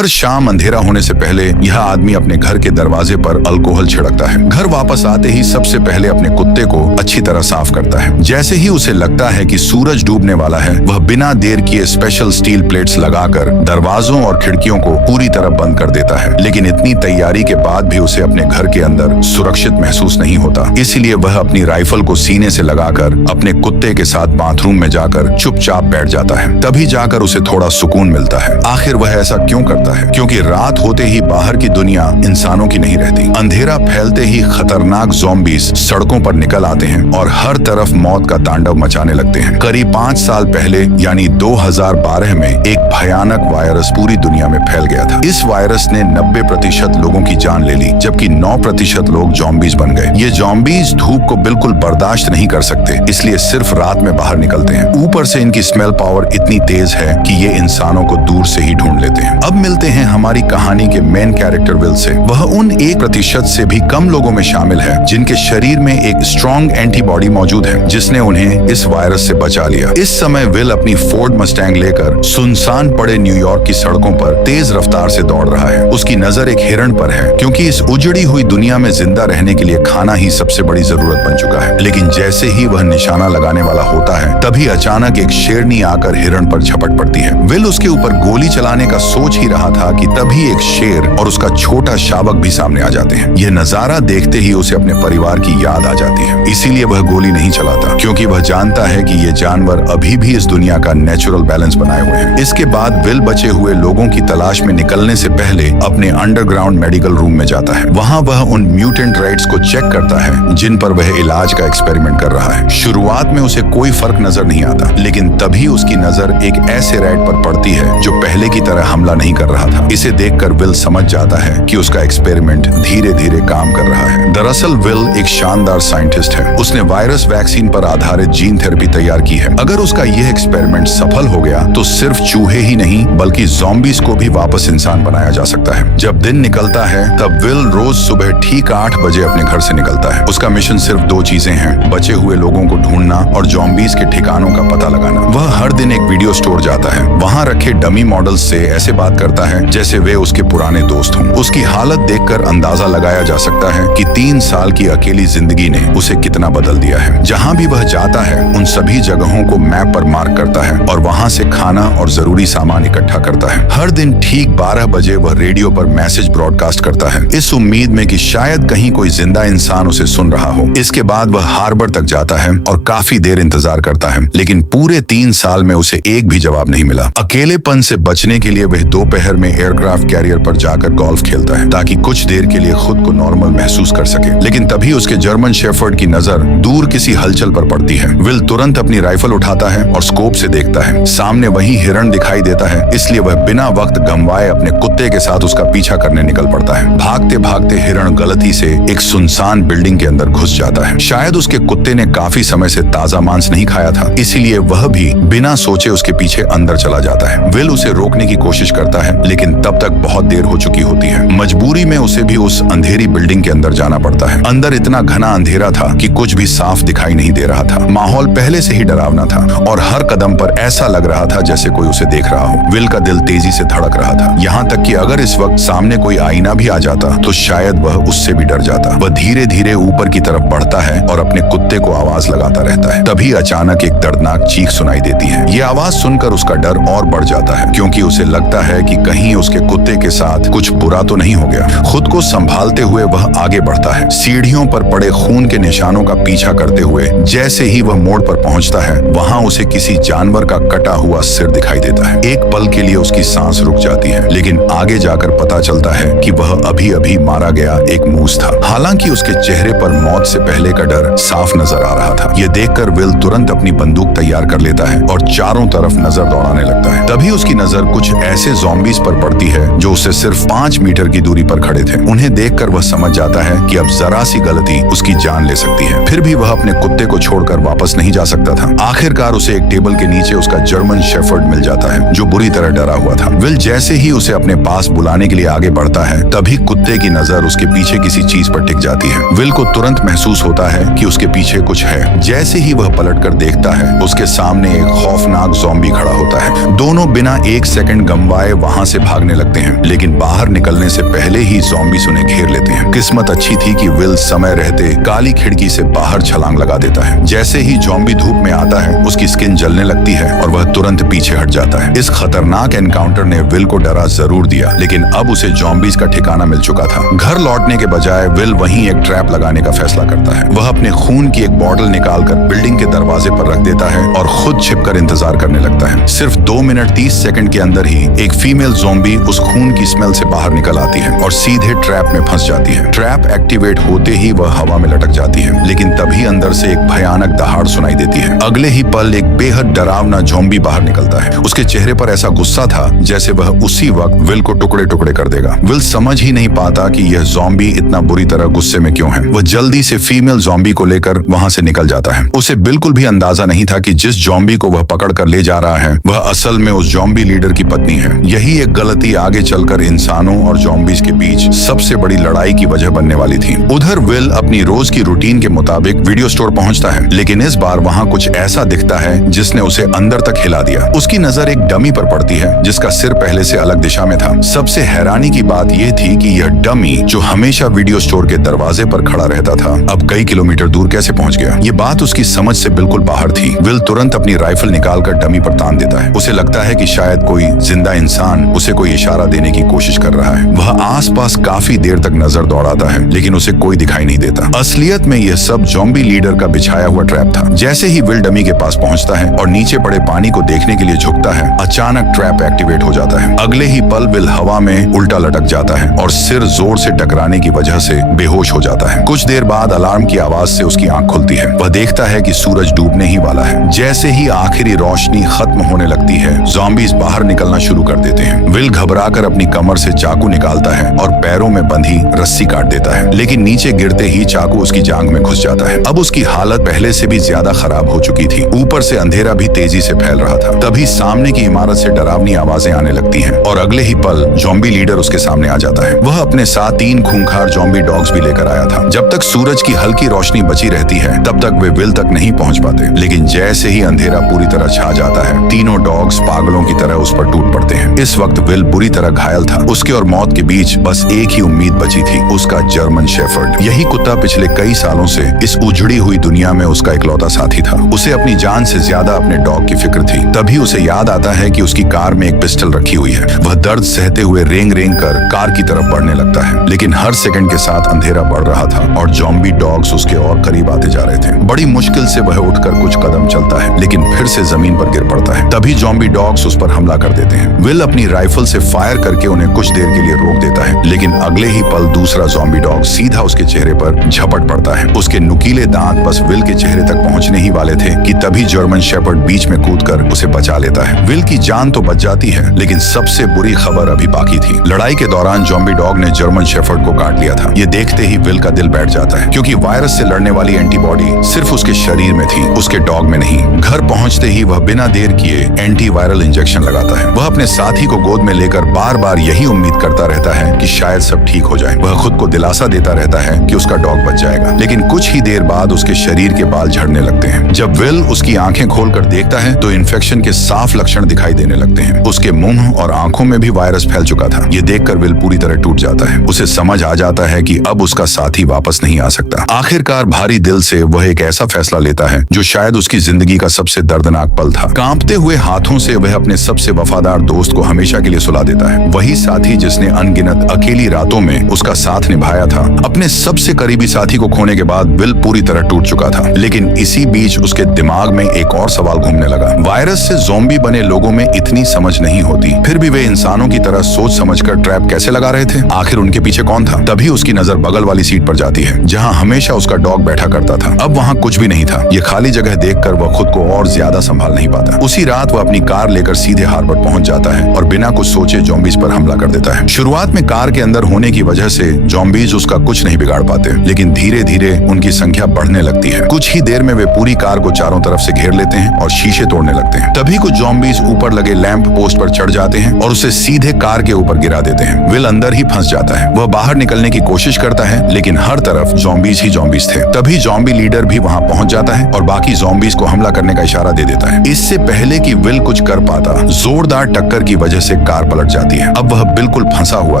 हर शाम अंधेरा होने से पहले यह आदमी अपने घर के दरवाजे पर अल्कोहल छिड़कता है। घर वापस आते ही सबसे पहले अपने कुत्ते को अच्छी तरह साफ करता है। जैसे ही उसे लगता है कि सूरज डूबने वाला है, वह बिना देर किए स्पेशल स्टील प्लेट्स लगाकर दरवाजों और खिड़कियों को पूरी तरह बंद कर देता है। लेकिन इतनी तैयारी के बाद भी उसे अपने घर के अंदर सुरक्षित महसूस नहीं होता, इसलिए वह अपनी राइफल को सीने से लगाकर अपने कुत्ते के साथ बाथरूम में जाकर चुपचाप बैठ जाता है। तभी जाकर उसे थोड़ा सुकून मिलता है। आखिर वह ऐसा क्यों करता है? क्योंकि रात होते ही बाहर की दुनिया इंसानों की नहीं रहती। अंधेरा फैलते ही खतरनाक ज़ॉम्बीज़ सड़कों पर निकल आते हैं और हर तरफ मौत का तांडव मचाने लगते हैं। करीब 5 साल पहले यानी 2012 में एक भयानक वायरस पूरी दुनिया में फैल गया था। इस वायरस ने 90% लोगों की जान ले ली, जबकि 9% लोग ज़ॉम्बीज़ बन गए। ये ज़ॉम्बीज़ धूप को बिल्कुल बर्दाश्त नहीं कर सकते, इसलिए सिर्फ रात में बाहर निकलते हैं। ऊपर से इनकी स्मेल पावर इतनी तेज है कि ये इंसानों को दूर से ही ढूंढ लेते हैं। अब मिलते हैं हमारी कहानी के मेन कैरेक्टर विल से। वह उन 1% से भी कम लोगों में शामिल है जिनके शरीर में एक स्ट्रॉन्ग एंटीबॉडी मौजूद है, जिसने उन्हें इस वायरस से बचा लिया। इस समय विल अपनी फोर्ड मस्टैंग लेकर सुनसान पड़े न्यूयॉर्क की सड़कों पर तेज रफ्तार से दौड़ रहा है। उसकी नजर एक हिरण पर है, क्योंकि इस उजड़ी हुई दुनिया में जिंदा रहने के लिए खाना ही सबसे बड़ी जरूरत बन चुका है। लेकिन जैसे ही वह निशाना लगाने वाला होता है, तभी अचानक एक शेरनी आकर हिरण पर झपट पड़ती है। विल उसके ऊपर गोली चलाने का सोच ही रहा था कि तभी एक शेर और उसका छोटा शावक भी सामने आ जाते हैं। यह नजारा देखते ही उसे अपने परिवार की याद आ जाती है, इसीलिए वह गोली नहीं चलाता, क्योंकि वह जानता है कि ये जानवर अभी भी इस दुनिया का नेचुरल बैलेंस बनाए हुए हैं। इसके बाद विल बचे हुए लोगों की तलाश में निकलने से पहले अपने अंडरग्राउंड मेडिकल रूम में जाता है। वहाँ वह उन म्यूटेंट राइट्स को चेक करता है जिन पर वह इलाज का एक्सपेरिमेंट कर रहा है। शुरुआत में उसे कोई फर्क नजर नहीं आता, लेकिन तभी उसकी नजर एक ऐसे रैट पर पड़ती है जो पहले की तरह हमला नहीं कर रहा था। इसे देखकर विल समझ जाता है कि उसका एक्सपेरिमेंट धीरे धीरे काम कर रहा है। दरअसल विल एक शानदार साइंटिस्ट है। उसने वायरस वैक्सीन पर आधारित जीन थेरेपी तैयार की है। अगर उसका यह एक्सपेरिमेंट सफल हो गया तो सिर्फ चूहे ही नहीं बल्कि ज़ॉम्बीज़ को भी वापस इंसान बनाया जा सकता है। जब दिन निकलता है तब विल रोज सुबह ठीक 8 बजे अपने घर से निकलता है। उसका मिशन सिर्फ 2 चीजें हैं, बचे हुए लोगों को ढूंढना और ज़ॉम्बीज़ के ठिकानों का पता लगाना। वह हर दिन एक वीडियो स्टोर जाता है, वहाँ रखे डमी मॉडल्स से ऐसे बात करता है जैसे वे उसके पुराने दोस्त हों। उसकी हालत देखकर अंदाजा लगाया जा सकता है कि 3 साल की अकेली जिंदगी ने उसे कितना बदल दिया है। जहाँ भी वह जाता है उन सभी जगहों को मैप पर मार्क करता है और वहाँ से खाना और जरूरी सामान इकट्ठा करता है। हर दिन ठीक 12 बजे वह रेडियो पर मैसेज ब्रॉडकास्ट करता है, इस उम्मीद में कि शायद कहीं कोई जिंदा इंसान उसे सुन रहा हो। इसके बाद वह हार्बर तक जाता है और काफी देर इंतजार करता है, लेकिन पूरे 3 साल में उसे एक भी जवाब नहीं मिला। अकेलेपन से बचने के लिए वह दोपहर में एयरक्राफ्ट कैरियर पर जाकर गोल्फ खेलता है ताकि कुछ देर के लिए खुद को नॉर्मल महसूस कर सके। लेकिन तभी उसके जर्मन शेफर्ड की नजर दूर किसी हलचल पर पड़ती है। विल तुरंत अपनी राइफल उठाता है और स्कोप से देखता है। सामने वही हिरण दिखाई देता है, इसलिए वह बिना वक्त गंवाए अपने कुत्ते के साथ उसका पीछा करने निकल पड़ता है। भागते भागते हिरण गलती से एक सुनसान बिल्डिंग के अंदर घुस जाता है। शायद उसके कुत्ते ने काफी समय से ताजा मांस नहीं खाया था, इसीलिए वह भी बिना सोचे उसके पीछे अंदर चला जाता है। विल उसे रोकने की कोशिश करता है, लेकिन तब तक बहुत देर हो चुकी होती है। मजबूरी में उसे भी उस अंधेरी बिल्डिंग के अंदर जाना पड़ता है। अंदर इतना घना अंधेरा था कि कुछ भी साफ दिखाई नहीं दे रहा था। माहौल पहले से ही डरावना था और हर कदम पर ऐसा लग रहा था जैसे कोई उसे देख रहा हो। विल का दिल तेजी से धड़क रहा था, यहाँ तक कि अगर इस वक्त सामने कोई आईना भी आ जाता तो शायद वह उससे भी डर जाता। वह धीरे धीरे ऊपर की तरफ बढ़ता है और अपने कुत्ते को आवाज लगाता रहता है। तभी अचानक एक दर्दनाक चीख सुनाई देती है। ये आवाज सुनकर उसका डर और बढ़ जाता है, क्योंकि उसे लगता है कि कहीं उसके कुत्ते के साथ कुछ बुरा तो नहीं हो गया। खुद को संभालते हुए वह आगे बढ़ता है, सीढ़ियों पर पड़े खून के निशानों का पीछा करते हुए। जैसे ही वह मोड़ पर पहुंचता है, वहां उसे किसी जानवर का कटा हुआ सिर दिखाई देता है। एक पल के लिए उसकी सांस रुक जाती है, लेकिन आगे जाकर पता चलता है कि वह अभी अभी मारा गया एक मूस था। हालांकि उसके चेहरे पर मौत से पहले का डर साफ नजर आ रहा था। ये देखकर विल तुरंत अपनी बंदूक तैयार कर लेता है और चारों तरफ नजर दौड़ाने लगता है। तभी उसकी नजर कुछ ऐसे ज़ॉम्बीज़ पर पड़ती है जो उससे सिर्फ 5 मीटर की दूरी पर खड़े थे। उन्हें देखकर वह समझ जाता है कि अब जरा सी गलती उसकी जान ले सकती है। फिर भी वह अपने कुत्ते को छोड़कर वापस नहीं जा सकता था। आखिरकार उसे एक टेबल के नीचे उसका जर्मन शेफर्ड मिल जाता है, जो बुरी तरह डरा हुआ था। विल जैसे ही उसे अपने पास बुलाने के लिए आगे बढ़ता है, तभी कुत्ते की नजर उसके पीछे किसी चीज पर टिक जाती है। विल को तुरंत महसूस होता है कि उसके पीछे कुछ है। जैसे ही वह पलटकर देखता है, उसके सामने एक खौफनाक ज़ॉम्बी खड़ा होता है। दोनों बिना 1 सेकंड गंवाए वहां से भागने लगते हैं। हैं, लेकिन बाहर निकलने से पहले ही ज़ॉम्बीज़ उन्हें घेर लेते हैं। किस्मत अच्छी थी कि विल समय रहते काली खिड़की से बाहर छलांग लगा देता है। जैसे ही ज़ॉम्बी धूप में आता है, उसकी स्किन जलने लगती है और वह तुरंत पीछे हट जाता है। इस खतरनाक एनकाउंटर ने विल को डरा जरूर दिया, लेकिन अब उसे ज़ॉम्बीज़ का ठिकाना मिल चुका था। घर लौटने के बजाय विल वहीं एक ट्रैप लगाने का फैसला करता है। वह अपने खून की एक बॉटल निकालकर बिल्डिंग के दरवाजे पर रख देता है और खुद छिपकर इंतजार करने लगता है। सिर्फ 2 मिनट 30 सेकंड के अंदर ही एक फीमेल ज़ॉम्बी उस खून की स्मेल से बाहर निकल आती है और सीधे ट्रैप में फंस जाती है। ट्रैप एक्टिवेट होते ही वह हवा में लटक जाती है, लेकिन तभी अंदर से एक भयानक दहाड़ सुनाई देती है। अगले ही पल एक बेहद डरावना ज़ॉम्बी बाहर निकलता है। उसके चेहरे पर ऐसा गुस्सा था जैसे वह उसी वक्त विल को टुकड़े टुकड़े कर देगा। विल समझ ही नहीं पाता कि यह ज़ॉम्बी इतना बुरी तरह गुस्से में क्यों है। वह जल्दी से फीमेल ज़ॉम्बी को लेकर वहां से निकल जाता है। उसे बिल्कुल भी अंदाजा नहीं था कि जिस ज़ॉम्बी को वह पकड़ कर ले जा रहा है वह असल में उस ज़ॉम्बी लीडर की पत्नी है। यही एक गलती आगे चलकर इंसानों और ज़ॉम्बीज़ के बीच सबसे बड़ी लड़ाई की वजह बनने वाली थी। उधर विल अपनी रोज की रूटीन के मुताबिक वीडियो स्टोर पहुंचता है, लेकिन इस बार वहां कुछ ऐसा दिखता है जिसने उसे अंदर तक हिला दिया। उसकी नजर एक डमी पर पड़ती है जिसका सिर पहले से अलग दिशा में था। सबसे हैरानी की बात यह थी कि यह डमी जो हमेशा वीडियो स्टोर के दरवाजे पर खड़ा रहता था, अब कई किलोमीटर दूर कैसे पहुंच गया। ये बात उसकी समझ से बिल्कुल बाहर थी। विल तुरंत अपनी राइफल निकालकर डमी पर तान देता है। उसे लगता है कि शायद कोई जिंदा इंसान उसे कोई इशारा देने की कोशिश कर रहा है। वह आसपास काफी देर तक नजर दौड़ाता है, लेकिन उसे कोई दिखाई नहीं देता। असलियत में यह सब ज़ॉम्बी लीडर का बिछाया हुआ ट्रैप था। जैसे ही विल डमी के पास पहुंचता है और नीचे पड़े पानी को देखने के लिए झुकता है, अचानक ट्रैप एक्टिवेट हो जाता है। अगले ही पल विल हवा में उल्टा लटक जाता है और सिर जोर से टकराने की वजह से बेहोश हो जाता है। कुछ देर बाद अलार्म की आवाज से उसकी आंख खुलती है। वह देखता है कि सूरज डूबने ही वाला है। जैसे ही आखिरी रोशनी खत्म होने लगती है, ज़ॉम्बीज़ बाहर निकलना शुरू कर देते हैं। विल घबराकर अपनी कमर से चाकू निकालता है और पैरों में बंधी रस्सी काट देता है, लेकिन नीचे गिरते ही चाकू उसकी जांघ में घुस जाता है। अब उसकी हालत पहले से भी ज्यादा खराब हो चुकी थी। ऊपर से अंधेरा भी तेजी से फैल रहा था। तभी सामने की इमारत से डरावनी आवाजें आने लगती हैं और अगले ही पल ज़ॉम्बी लीडर उसके सामने आ जाता है। वह अपने साथ 3 खूंखार ज़ॉम्बी डॉग्स भी लेकर आया था। जब तक सूरज की हल्की रोशनी बची रहती है, तब तक वे विल तक नहीं पहुंच पाते, लेकिन जैसे ही अंधेरा पूरी तरह छा जाता है, तीनों डॉग्स पागलों की तरह उस पर टूट पड़ते हैं। इस वक्त विल बुरी तरह घायल था। उसके और मौत के बीच बस एक ही उम्मीद बची थी, उसका जर्मन शेफर्ड। यही कुत्ता पिछले कई सालों से इस उजड़ी हुई दुनिया में उसका इकलौता साथी था। उसे अपनी जान से ज्यादा अपने डॉग की फिक्र थी। तभी उसे याद आता है कि उसकी कार में एक पिस्टल रखी हुई है। वह दर्द सहते हुए रेंग रेंग कर कार की तरफ बढ़ने लगता है, लेकिन हर सेकंड के साथ अंधेरा बढ़ रहा था और ज़ॉम्बी डॉग्स उसके और करीब आते जा रहे थे। बड़ी मुश्किल से वह उठकर कुछ कदम चलता है, लेकिन फिर से जमीन पर गिर पड़ता है। तभी ज़ॉम्बी डॉग्स उस पर हमला कर देते हैं। विल अपनी राइफल से फायर करके उन्हें कुछ देर के लिए रोक देता है, लेकिन अगले ही पल दूसरा ज़ॉम्बी डॉग सीधा उसके चेहरे पर झपट पड़ता है। उसके नुकीले दांत बस विल के चेहरे तक पहुंचने ही वाले थे कि तभी जर्मन शेफर्ड बीच में कूदकर उसे बचा लेता है। विल की जान तो बच जाती है, लेकिन सबसे बुरी खबर अभी बाकी थी। लड़ाई के दौरान ज़ॉम्बी डॉग ने जर्मन शेफर्ड को काट लिया था। ये देखते ही विल का दिल बैठ जाता है, क्योंकि वायरस से लड़ने वाली एंटीबॉडी सिर्फ उसके शरीर में थी, उसके डॉग में नहीं। घर पहुंचते ही वह बिना देर किए एंटीवायरल इंजेक्शन लगाता है। वह अपने साथी को गोद में लेकर बार बार यही उम्मीद करता रहता है कि शायद सब ठीक हो जाए। वह खुद को दिलासा देता रहता है कि उसका डॉग बच जाएगा, लेकिन कुछ ही देर बाद उसके शरीर के बाल झड़ने लगते हैं। जब विल उसकी आंखें खोलकर देखता है तो इन्फेक्शन के साफ लक्षण दिखाई देने लगते हैं। उसके मुंह और आंखों में भी वायरस फैल चुका था। ये देखकर विल पूरी तरह टूट जाता है। उसे समझ आ जाता है कि अब उसका साथी वापस नहीं आ सकता। आखिरकार भारी दिल से वह एक ऐसा फैसला लेता है जो शायद उसकी जिंदगी का सबसे दर्दनाक पल था। कांपते हुए हाथों से वह अपने सबसे वफादार दोस्त को हमेशा के लिए सुला देता है। वही साथी जिसने अनगिनत अकेली रातों में उसका साथ निभाया था। अपने सबसे करीबी साथी को खोने के बाद विल पूरी तरह टूट चुका था, लेकिन इसी बीच उसके दिमाग में एक और सवाल घूमने लगा। वायरस से ज़ॉम्बी बने लोगों में इतनी समझ नहीं होती, फिर भी वे इंसानों की तरह सोच समझकर ट्रैप कैसे लगा रहे थे? आखिर उनके पीछे कौन था? तभी उसकी नजर बगल वाली सीट पर जाती है, जहां हमेशा उसका डॉग बैठा करता था। अब वहां कुछ भी नहीं था। ये खाली जगह देखकर वह खुद को और ज्यादा संभाल नहीं पाता। उसी रात वह अपनी कार लेकर सीधे हार्बर पहुंच जाता है और बिना कुछ सोचे ज़ॉम्बीज़ पर हमला कर देता है। शुरुआत में कार के अंदर होने की वजह से ज़ॉम्बीज़ उसका कुछ नहीं बिगाड़ पाते, लेकिन धीरे धीरे उनकी संख्या बढ़ने लगती है। कुछ ही देर में वे पूरी कार को चारों तरफ से घेर लेते हैं और शीशे तोड़ने लगते हैं। तभी कुछ ज़ॉम्बीज़ ऊपर लगे लैंप पोस्ट पर चढ़ जाते हैं और उसे सीधे कार के ऊपर गिरा देते हैं। विल अंदर ही फंस जाता है। वह बाहर निकलने की कोशिश करता है, लेकिन हर तरफ ज़ॉम्बीज़ ही ज़ॉम्बीज़ थे। तभी ज़ॉम्बी लीडर भी वहां पहुंच जाता है और बाकी ज़ॉम्बीज़ को हमला करने का इशारा दे देता है। इससे पहले कि विल कुछ कर पाता, जोरदार टक्कर की वजह से कार पलट जाती है। अब वह बिल्कुल फंसा हुआ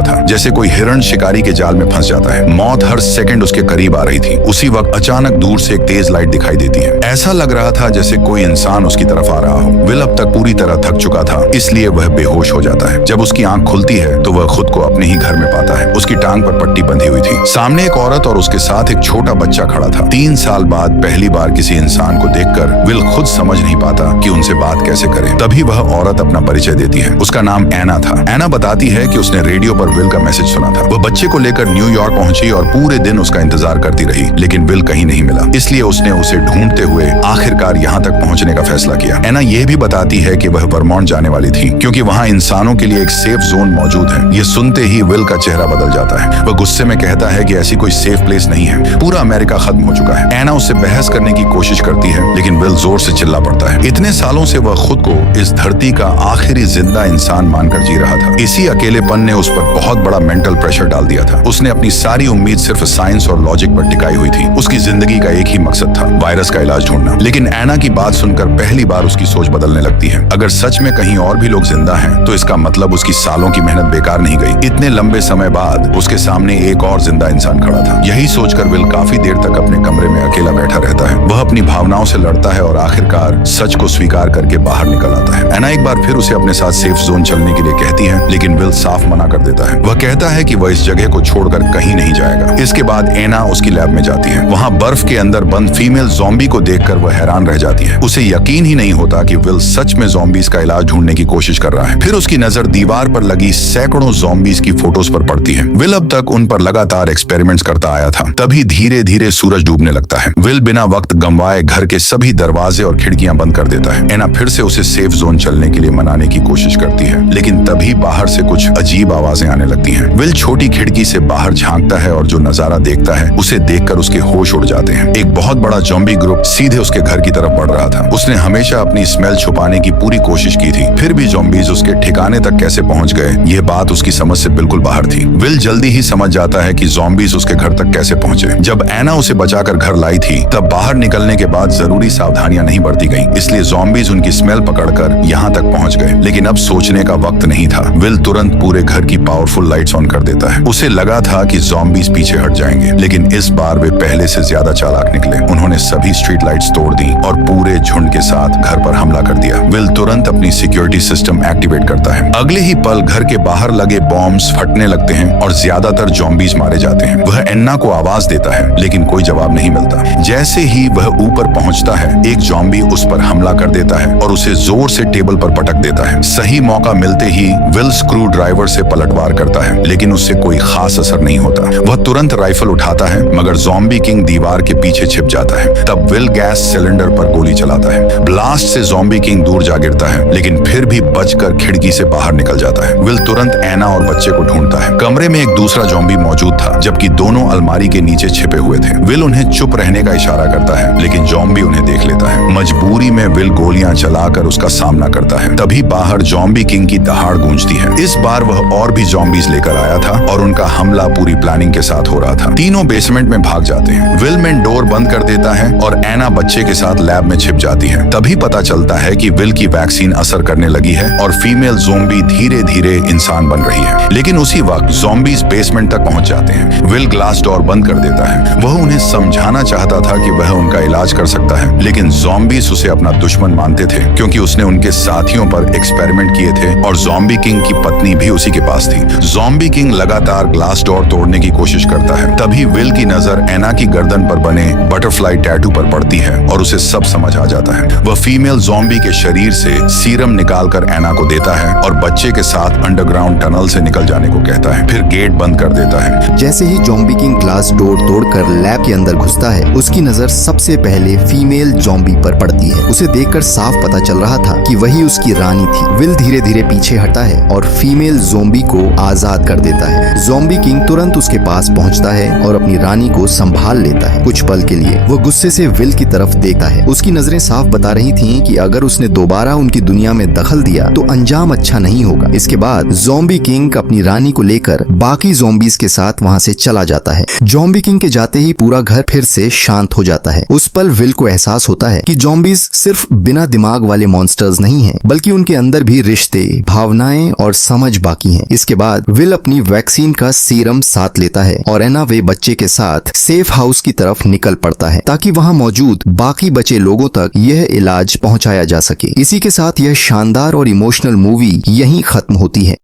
था, जैसे कोई हिरण शिकारी के जाल में फंस जाता है। मौत हर सेकंड उसके करीब आ रही थी। उसी वक्त अचानक दूर से एक तेज लाइट दिखाई देती है। ऐसा लग रहा था जैसे कोई इंसान उसकी तरफ आ रहा हो। विल अब तक पूरी तरह थक चुका था, इसलिए वह बेहोश हो जाता है। जब उसकी आंख खुलती है तो वह खुद को अपने ही घर में पाता है। उसकी टांग पर पट्टी बंधी हुई थी। सामने एक औरत और उसके साथ एक छोटा बच्चा खड़ा था। 3 साल बाद पहली बार किसी इंसान को देखकर विल खुद समझ नहीं पाता कि उनसे बात कैसे करे। तभी वह औरत अपना परिचय देती है। उसका नाम एना था। एना बताती है कि उसने रेडियो पर विल का मैसेज सुना था। वह बच्चे को लेकर न्यूयॉर्क पहुंची और पूरे दिन उसका इंतजार करती रही, लेकिन विल कहीं नहीं मिला। इसलिए उसने उसे ढूंढते हुए आखिरकार यहाँ तक पहुंचने का फैसला किया। एना यह भी बताती है कि वह वर्मोंट जाने वाली थी, क्योंकि वहाँ इंसानों के लिए एक सेफ जोन मौजूद है। ये सुनते ही विल का चेहरा बदल जाता है। वह गुस्से में कहता है कि ऐसी कोई सेफ प्लेस नहीं है, पूरा अमेरिका खत्म हो चुका है। एना उससे बहस करने की कोशिश करती है, लेकिन विल जोर से चिल्ला पड़ता है। इतने सालों से वह खुद को इस धरती का आखिरी जिंदा इंसान मानकर जी रहा था। इसी अकेलेपन ने उस पर बहुत बड़ा मेंटल प्रेशर डाल दिया था। उसने अपनी सारी उम्मीद सिर्फ साइंस और लॉजिक पर टिकाई हुई थी। उसकी जिंदगी का एक ही मकसद था, वायरस का इलाज ढूंढना। लेकिन एना की बात सुनकर पहली बार उसकी सोच बदलने लगती है। अगर सच में कहीं और भी लोग जिंदा हैं, तो इसका मतलब उसकी सालों की मेहनत बेकार नहीं गई। इतने लंबे समय बाद उसके सामने एक और जिंदा इंसान खड़ा था। यही सोचकर विल काफी देर तक अपने कमरे में अकेला बैठा रहता है। वह अपनी भावनाओं से लड़ता है और आखिरकार सच को स्वीकार करके बाहर निकल आता है। एना एक बार फिर उसे अपने साथ सेफ जोन चलने के लिए कहती है, लेकिन विल साफ मना कर देता है। वह कहता है कि वह इस जगह को छोड़कर कहीं नहीं जाएगा। इसके बाद एना उसकी लैब में जाती है। वहाँ बर्फ के अंदर बंद फीमेल ज़ॉम्बी को देखकर वह हैरान रह जाती है। उसे यकीन ही नहीं होता कि विल सच में ज़ॉम्बीज का इलाज ढूंढने की कोशिश कर रहा है। फिर उसकी नजर दीवार पर लगी सैकड़ों ज़ॉम्बीज की फोटोज पर पड़ती है। विल अब तक उन पर लगातार एक्सपेरिमेंट्स करता आया था। तभी धीरे धीरे सूरज डूबने लगता है। विल बिना वक्त गंवाए घर के सभी दरवाजे और खिड़कियां बंद कर देता है। एना फिर से उसे सेफ जोन चलने के लिए मनाने की कोशिश करती है, लेकिन तभी बाहर से कुछ अजीब आवाजें आने लगती हैं। विल छोटी खिड़की से बाहर झांकता है और जो नजारा देखता है उसे देखकर उसके होश उड़ जाते हैं। एक बहुत बड़ा ज़ॉम्बी ग्रुप सीधे उसके घर की तरफ बढ़ रहा था। उसने हमेशा अपनी स्मेल छुपाने की पूरी कोशिश की थी, फिर भी ज़ॉम्बीज उसके ठिकाने तक कैसे पहुंच गए, यह बात उसकी समझ से बिल्कुल बाहर थी। विल जल्दी ही समझ जाता है कि ज़ॉम्बीज उसके घर तक कैसे पहुंचे। जब एना उसे बचाकर घर लाई थी, तब बाहर निकलने के बाद जरूरी सावधानियां नहीं बरती गई, इसलिए ज़ॉम्बीज उनकी स्मेल पकड़कर यहाँ तक पहुंच गए। लेकिन अब सोचने का वक्त नहीं था। विल तुरंत पूरे घर की पावरफुल लाइट्स ऑन कर देता है। उसे लगा था कि ज़ॉम्बीज पीछे हट जाएंगे, लेकिन इस बार वे पहले से ज्यादा चालाक निकले। उन्होंने सभी स्ट्रीट लाइट्स तोड़ दी और पूरे झुंड के साथ घर पर हमला कर दिया। विल तुरंत अपनी सिक्योरिटी सिस्टम एक्टिवेट करता है। अगले ही पल घर के बाहर लगे बॉम्ब्स फटने लगते हैं और ज्यादातर ज़ॉम्बीज मारे जाते हैं। वह एन्ना को आवाज देता है, लेकिन कोई जवाब नहीं मिलता। जैसे ही वह ऊपर पहुंचता है, एक ज़ॉम्बी उस पर हमला कर देता है और उसे जोर से टेबल पर पटक देता है। सही मौका मिलते ही विल स्क्रू ड्राइवर से पलटवार करता है, लेकिन उससे कोई खास असर नहीं होता। वह तुरंत राइफल उठाता है, मगर ज़ॉम्बी किंग दीवार के पीछे छिप जाता है। तब विल गैस सिलेंडर पर गोली चलाता है। ब्लास्ट से ज़ॉम्बी किंग दूर जा गिरता है, लेकिन फिर भी बचकर खिड़की से बाहर निकल जाता है। विल तुरंत एना और बच्चे को ढूंढता है। कमरे में एक दूसरा ज़ॉम्बी मौजूद था, जबकि दोनों अलमारी के नीचे छिपे हुए थे। विल उन्हें चुप रहने का इशारा करता है, लेकिन ज़ॉम्बी उन्हें देख लेता है। मजबूरी में विल गोलियां चलाकर उसका सामना करता है। तभी बाहर ज़ॉम्बी किंग की दहाड़ गूंजती है। इस बार वह और भी ज़ॉम्बीज लेकर आया था और उनका हमला पूरी प्लानिंग के साथ हो रहा था। तीनों बेसमेंट में भाग जाते हैं। विल मेन डोर बंद कर देता है और एना बच्चे के साथ लैब में छिप जाती है। तभी पता चलता है कि विल की वैक्सीन असर करने लगी है और फीमेल ज़ॉम्बी धीरे धीरे इंसान बन रही है। लेकिन उसी वक्त ज़ॉम्बीज बेसमेंट तक पहुंच जाते हैं। विल ग्लास डोर बंद कर देता है। वह उन्हें समझाना चाहता था कि वह उनका इलाज कर सकता है, लेकिन ज़ॉम्बीज उसे अपना दुश्मन मानते थे, क्योंकि उसने उनके साथियों पर एक्सपेरिमेंट किए थे और ज़ॉम्बी किंग की पत्नी भी उसी के पास थी। ज़ॉम्बी किंग लगातार ग्लास डोर तोड़ने की कोशिश करता है। तभी विल की नजर एना की गर्दन पर बने बटरफ्लाई टैटू पर पड़ती है और उसे सब समझ आ जाता है। वह फीमेल ज़ॉम्बी के शरीर से सीरम निकालकर एना को देता है और बच्चे के साथ अंडरग्राउंड टनल से निकल जाने को कहता है। फिर गेट बंद कर देता है। जैसे ही ज़ॉम्बी किंग ग्लास डोर तोड़कर लैब के अंदर घुसता है, उसकी नजर सबसे पहले फीमेल ज़ॉम्बी पर पड़ती है। उसे देखकर साफ पता चल रहा था कि वही उसकी रानी थी। विल धीरे धीरे पीछे हटता है और फीमेल ज़ॉम्बी को आजाद कर देता है। ज़ॉम्बी किंग तुरंत उसके पास पहुंचता है और अपनी रानी को संभाल लेता है। कुछ पल के लिए वो गुस्से से विल की तरफ देखता है। उसकी नजरें साफ बता रही थीं कि अगर उसने दोबारा उनकी दुनिया में दखल दिया तो अंजाम अच्छा नहीं होगा। इसके बाद ज़ॉम्बी किंग अपनी रानी को लेकर बाकी ज़ॉम्बीज के साथ वहां से चला जाता है। ज़ॉम्बी किंग के जाते ही पूरा घर फिर से शांत हो जाता है। उस पल विल को एहसास होता है कि ज़ॉम्बीज सिर्फ बिना दिमाग वाले मॉन्स्टर्स नहीं हैं, बल्कि उनके अंदर भी रिश्ते, भावनाएं और समझ बाकी है। इसके बाद विल अपनी वैक्सीन का सीरम साथ लेता है और एना वे बच्चे के साथ सेफ हाउस की तरफ निकल पड़ता है ताकि वहाँ मौजूद बाकी बचे लोगों तक यह इलाज पहुँचाया जा सके। इसी के साथ यह शानदार और इमोशनल मूवी यहीं खत्म होती है।